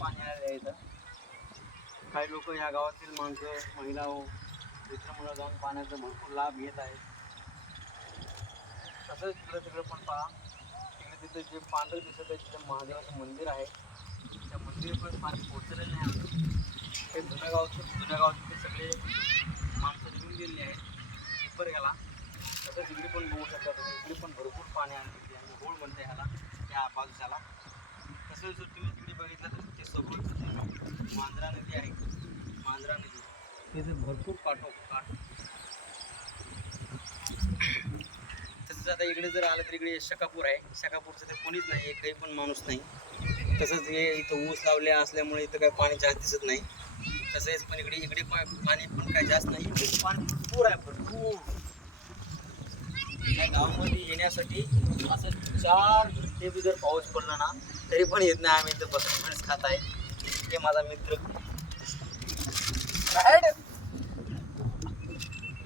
आहे इथं काही लोक या गावातील माणसं महिला हो, व मित्रमुलं जाऊन पाण्याचा भरपूर लाभ घेत आहेत. तसंच तिकडं तिकडं पण पहा. तिकडे तिथे जे पांढरं दिसत आहे तिथे महादेवाचं मंदिर आहे. त्या मंदिर पण पाणी पोहोचलेलं नाही आलं हे जुन्या गावचं जुन्या गावचे ते सगळे माणसं निघून गेलेली आहेत. उपर गेला तसंच इकडे पण बघू शकता तुम्ही. इकडे पण भरपूर पाणी आहे. आणि होळ म्हणते ह्याला त्या बाजूच्याला. तसंच जर तुम्ही तिकडे बघितलं तर ते सगळं मांजरा नदी आहे मांजरा नदी तिथे भरपूर काटो काट तसंच आता इकडे जर आलं तर इकडे शकापूर आहे. शकापूरचं तर कोणीच नाही काही पण माणूस नाही. तसंच हे इथं ऊस लावले असल्यामुळे इथं काय पाणी जास्त दिसत नाही. तसेच पण इकडे इकडे पण पाणी पण काय जास्त नाही. इकडे पाणी भरपूर आहे भरपूर. या गावामध्ये येण्यासाठी असं चार घंटे बी जर पाऊस पडला ना तरी पण येत नाही. आम्ही इथं बसून खात आहे. हे माझा मित्र head.